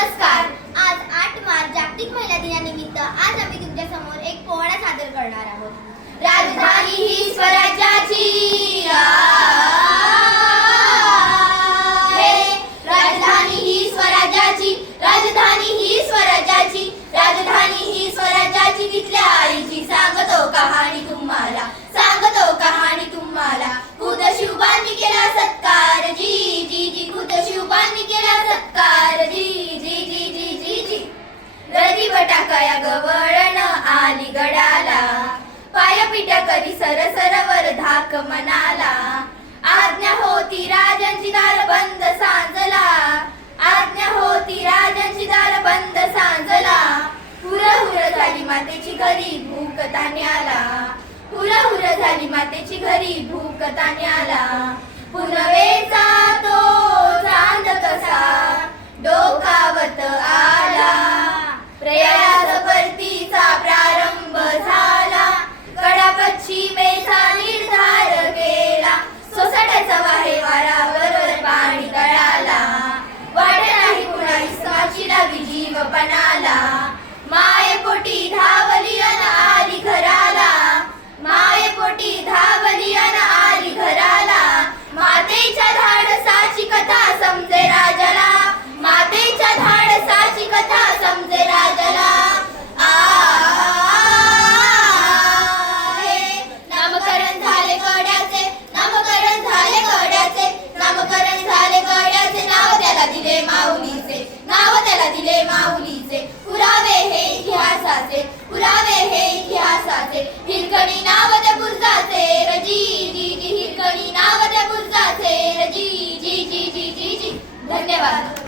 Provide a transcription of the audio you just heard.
नमस्कार. आज आठ मार्च जागतिक महिला दिनानिमित्त आज आम्ही तुमच्यासमोर एक पोवाडा सादर करणार आहोत. राजधानी ही स्वराज्याची राजधानी ही स्वराज्याची राजधानी ही स्वराज्याची राजधानी ही स्वराज्याची तिथल्या करी सरसरवर धाक मनाला. आज्ञा होती राजांची दार बंद सांजला. आज्ञा होती राजांची दार बंद सांजला. हुर हुर झाली मातेची घरी भूक तान्याला हुर हुर झाली मातेची घरी भूक तान्याला पुनवेचा इस्माची लावी 맞아.